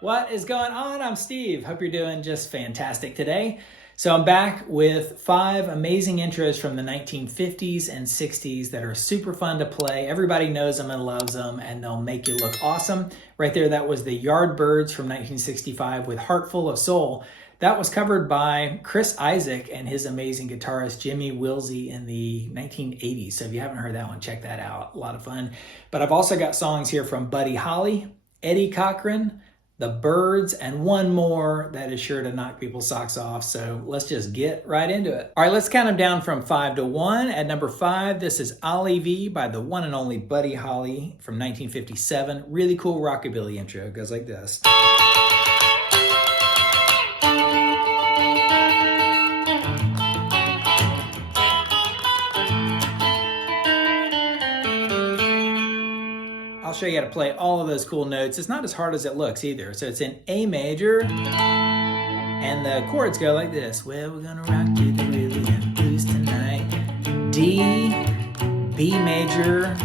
What is going on? I'm Steve. Hope you're doing just fantastic today. So I'm back with 5 amazing intros from the 1950s and 60s that are super fun to play. Everybody knows them and loves them, and they'll make you look awesome. Right there, that was the Yardbirds from 1965 with Heart Full of Soul. That was covered by Chris Isaak and his amazing guitarist Jimmy Wilsey in the 1980s. So if you haven't heard that one, check that out. A lot of fun. But I've also got songs here from Buddy Holly, Eddie Cochran, the Byrds, and one more that is sure to knock people's socks off. So let's just get right into it. All right, let's count them down from 5 to 1. At number 5, this is Ollie V by the one and only Buddy Holly from 1957. Really cool rockabilly intro. It goes like this. I'll show you how to play all of those cool notes. It's not as hard as it looks either. So it's in A major, and the chords go like this. Well, we're gonna rock to the rhythm blues tonight. D, B major,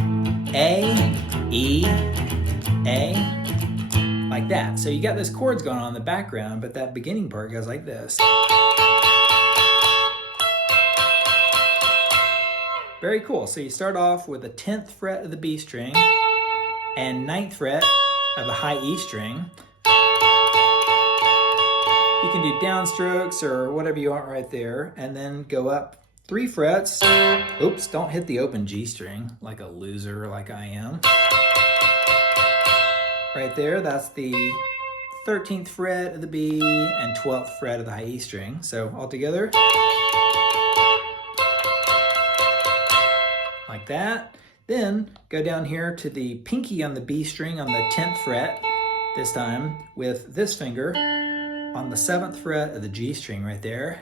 A, E, A, like that. So you got those chords going on in the background, but that beginning part goes like this. Very cool. So you start off with the 10th fret of the B string, and 9th fret of the high E string. You can do downstrokes or whatever you want right there, and then go up 3 frets. Oops, don't hit the open G string like a loser like I am. Right there, that's the 13th fret of the B and 12th fret of the high E string. So all together, like that. Then go down here to the pinky on the B string on the 10th fret, this time with this finger on the 7th fret of the G string right there.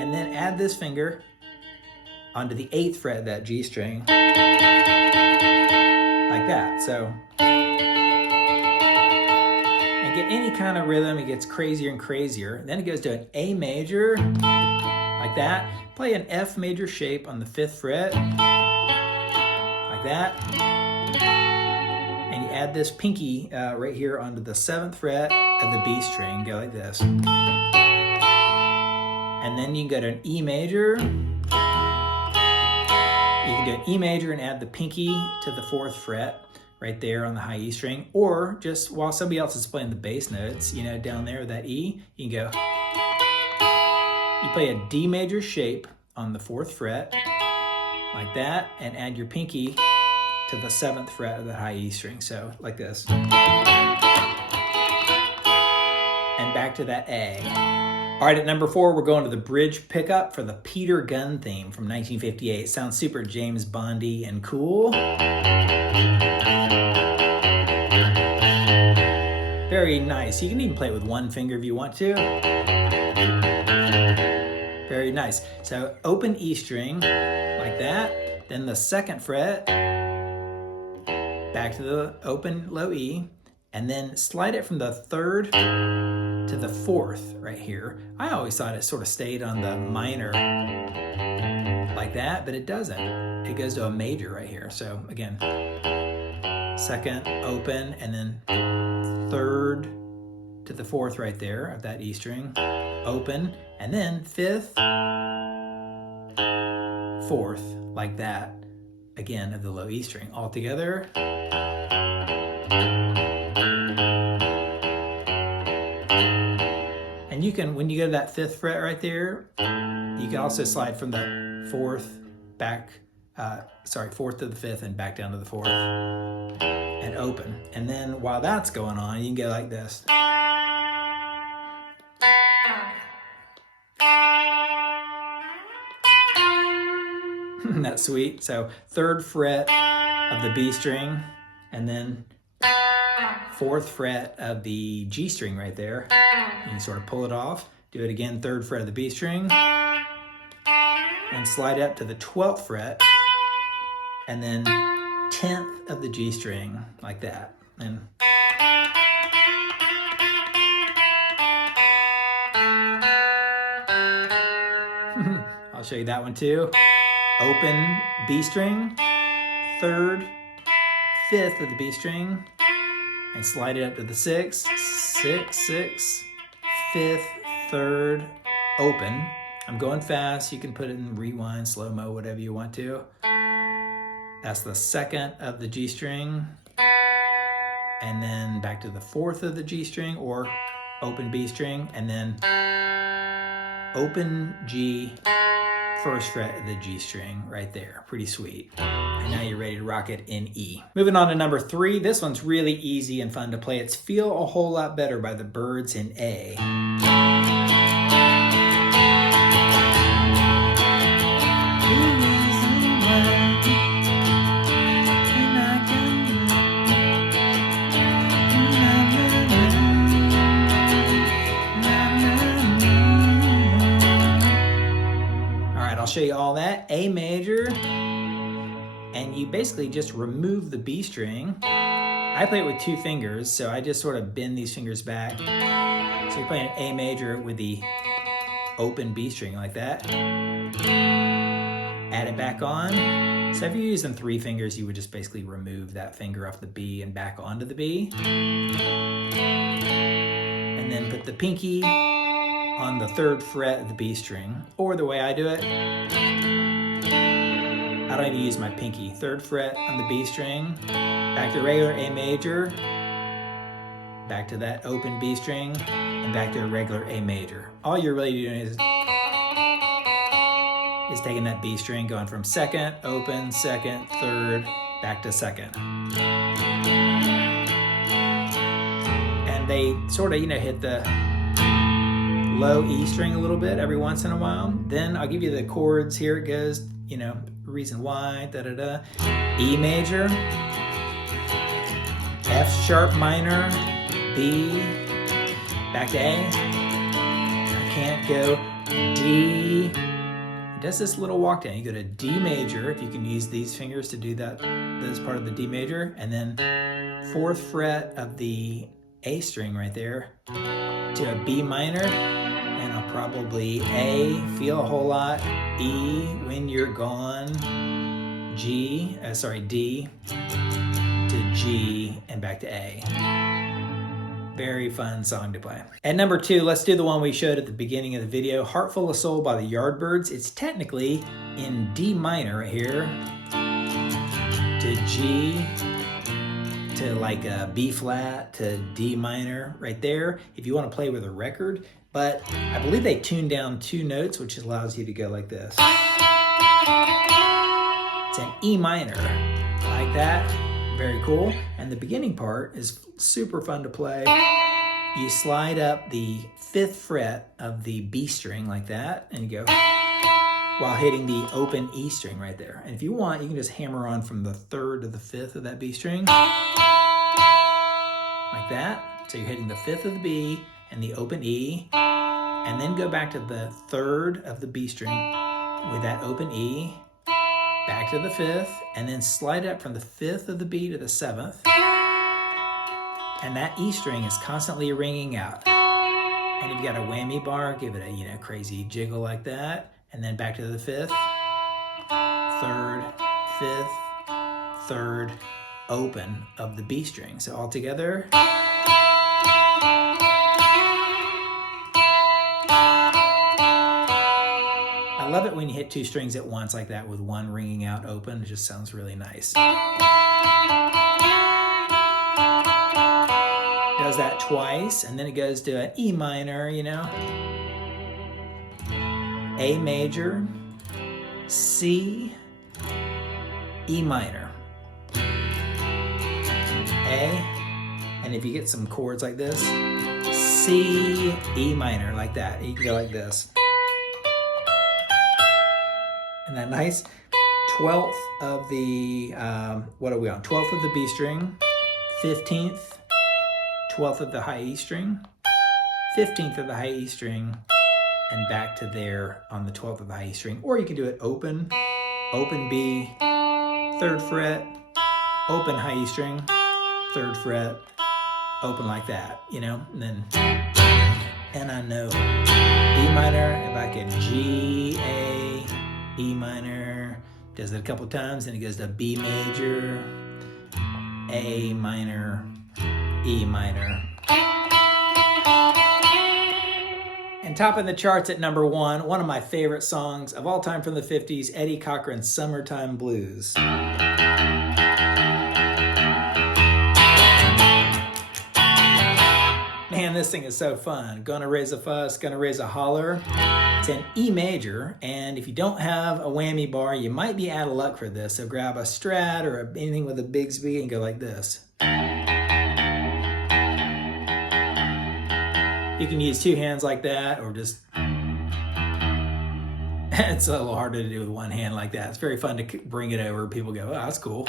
And then add this finger onto the 8th fret of that G string, like that. So, and get any kind of rhythm, it gets crazier and crazier. Then it goes to an A major, like that. Play an F major shape on the 5th fret, like that. And you add this pinky right here onto the 7th fret of the B string, go like this. And then you can go to an E major. You can do an E major and add the pinky to the 4th fret right there on the high E string, or just while somebody else is playing the bass notes, you know, down there with that E, you can go. You play a D major shape on the 4th fret, like that, and add your pinky to the 7th fret of the high E string, so like this. And back to that A. All right, at number 4, we're going to the bridge pickup for the Peter Gunn theme from 1958. Sounds super James Bondy and cool. Very nice. You can even play it with one finger if you want to. Very nice. So open E string, like that. Then the 2nd fret, back to the open low E, and then slide it from the 3rd to the 4th right here. I always thought it sort of stayed on the minor like that, but it doesn't. It goes to a major right here. So again, 2nd, open, and then 3rd to the 4th right there of that E string, open, and then 5th, 4th, like that, again, of the low E string, all together. And you can, when you go to that 5th fret right there, you can also slide from the 4th back, 4th to the 5th and back down to the 4th, and open. And then while that's going on, you can go like this. That's sweet. So 3rd fret of the B string, and then 4th fret of the G string right there. You can sort of pull it off. Do it again, 3rd fret of the B string, and slide up to the 12th fret, and then 10th of the G string, like that. And I'll show you that one too. Open B string, 3rd, fifth of the B string and slide it up to the 6, 6, 6, fifth, third, open. I'm going fast. You can put it in rewind, slow-mo, whatever you want to. That's the second of the G string. And then back to the fourth of the G string or open B string, and then open G, first fret of the G string right there. Pretty sweet. And now you're ready to rock it in E. Moving on to number 3. This one's really easy and fun to play. It's Feel a Whole Lot Better by the Byrds in A. Show you all that. A major, and you basically just remove the B string. I play it with 2 fingers, so I just sort of bend these fingers back. So you're playing A major with the open B string like that. Add it back on. So if you're using 3 fingers, you would just basically remove that finger off the B and back onto the B. And then put the pinky on the 3rd fret of the B string, or the way I do it, I don't even use my pinky. 3rd fret on the B string, back to regular A major, back to that open B string, and back to a regular A major. All you're really doing is taking that B string, going from 2nd, open, 2nd, 3rd, back to 2nd. And they sort of, hit the low E string a little bit every once in a while. Then I'll give you the chords. Here it goes, reason why, da-da-da. E major, F sharp minor, B, back to A. I can't go D. It does this little walk down. You go to D major, if you can use these fingers to do that. That's part of the D major. And then 4th fret of the A string right there to a B minor. And I'll probably A, Feel a Whole Lot, E, When You're Gone, D, to G, and back to A. Very fun song to play. At number 2, let's do the one we showed at the beginning of the video, Heart Full of Soul by the Yardbirds. It's technically in D minor right here, to G, to like a B flat, to D minor right there, if you want to play with a record. But I believe they tuned down 2 notes, which allows you to go like this. It's an E minor, like that. Very cool. And the beginning part is super fun to play. You slide up the 5th fret of the B string like that, and you go while hitting the open E string right there. And if you want, you can just hammer on from the 3rd to the 5th of that B string, like that. So you're hitting the 5th of the B and the open E, and then go back to the 3rd of the B string with that open E, back to the 5th, and then slide up from the 5th of the B to the 7th, and that E string is constantly ringing out. And if you got a whammy bar, give it a crazy jiggle like that, and then back to the 5th, 3rd, 5th, 3rd, open of the B string. So all together. I love it when you hit 2 strings at once like that with one ringing out open. It just sounds really nice. Does that twice, and then it goes to an E minor, A major, C, E minor, A, and if you get some chords like this, C, E minor, like that. You can go like this. Isn't that nice? 12th of the, what are we on? 12th of the B string, 15th, 12th of the high E string, 15th of the high E string, and back to there on the 12th of the high E string. Or you can do it open, open B, 3rd fret, open high E string, 3rd fret, open like that, and then, and I know B minor, if I could G, A, E minor, does it a couple times, then it goes to B major, A minor, E minor. And topping the charts at number one of my favorite songs of all time from the 50s, Eddie Cochran's Summertime Blues. Man, this thing is so fun. Gonna Raise a Fuss, Gonna Raise a Holler. It's an E major, and if you don't have a whammy bar, you might be out of luck for this. So grab a Strat or anything with a Bigsby and go like this. You can use two hands like that, or just... It's a little harder to do with one hand like that. It's very fun to bring it over. People go, oh, that's cool.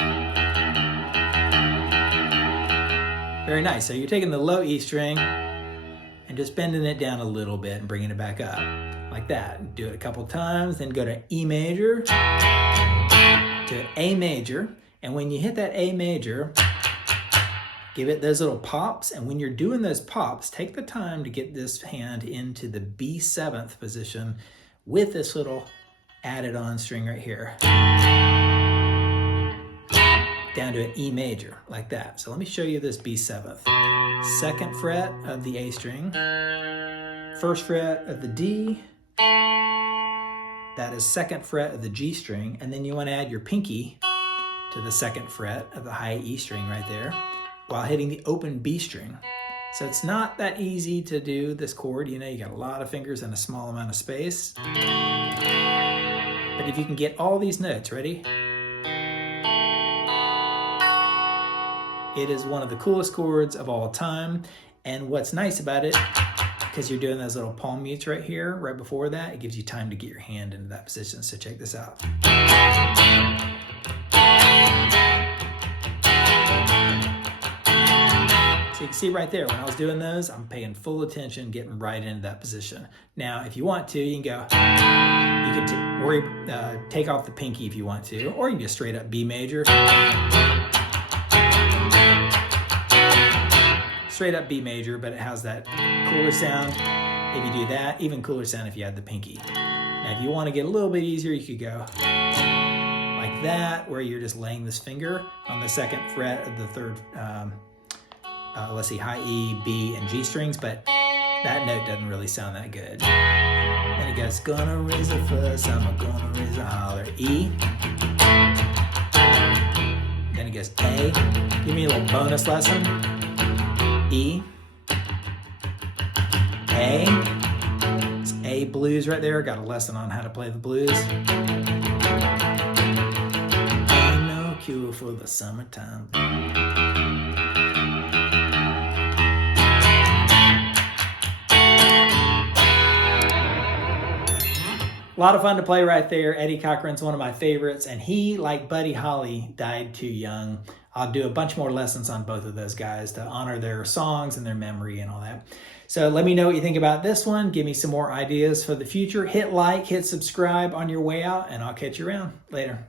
Very nice. So you're taking the low E string and just bending it down a little bit and bringing it back up like that. Do it a couple times, then go to E major, to A major. And when you hit that A major, give it those little pops. And when you're doing those pops, take the time to get this hand into the B7th position with this little added on string right here. Down to an E major, like that. So let me show you this B7th. Second fret of the A string, first fret of the D, that is second fret of the G string, and then you want to add your pinky to the second fret of the high E string right there, while hitting the open B string. So it's not that easy to do this chord. You know, you got a lot of fingers and a small amount of space. But if you can get all these notes, ready? It is one of the coolest chords of all time. And what's nice about it, because you're doing those little palm mutes right here, right before that, it gives you time to get your hand into that position. So check this out. So you can see right there, when I was doing those, I'm paying full attention, getting right into that position. Now, if you want to, you can go, you can take off the pinky if you want to, or you can just straight up B major. Straight up B major, but it has that cooler sound if you do that, even cooler sound if you add the pinky. Now, if you want to get a little bit easier, you could go like that, where you're just laying this finger on the second fret of the third, let's see, high E, B, and G strings, but that note doesn't really sound that good. Then it goes, gonna raise a fuss, I'm gonna raise a holler, E. Then it goes A. Give me a little bonus lesson. E, A, it's A blues right there. Got a lesson on how to play the blues. Ain't no cure for the summertime. A lot of fun to play right there. Eddie Cochran's one of my favorites, and he, like Buddy Holly, died too young. I'll do a bunch more lessons on both of those guys to honor their songs and their memory and all that. So let me know what you think about this one. Give me some more ideas for the future. Hit like, hit subscribe on your way out, and I'll catch you around. Later.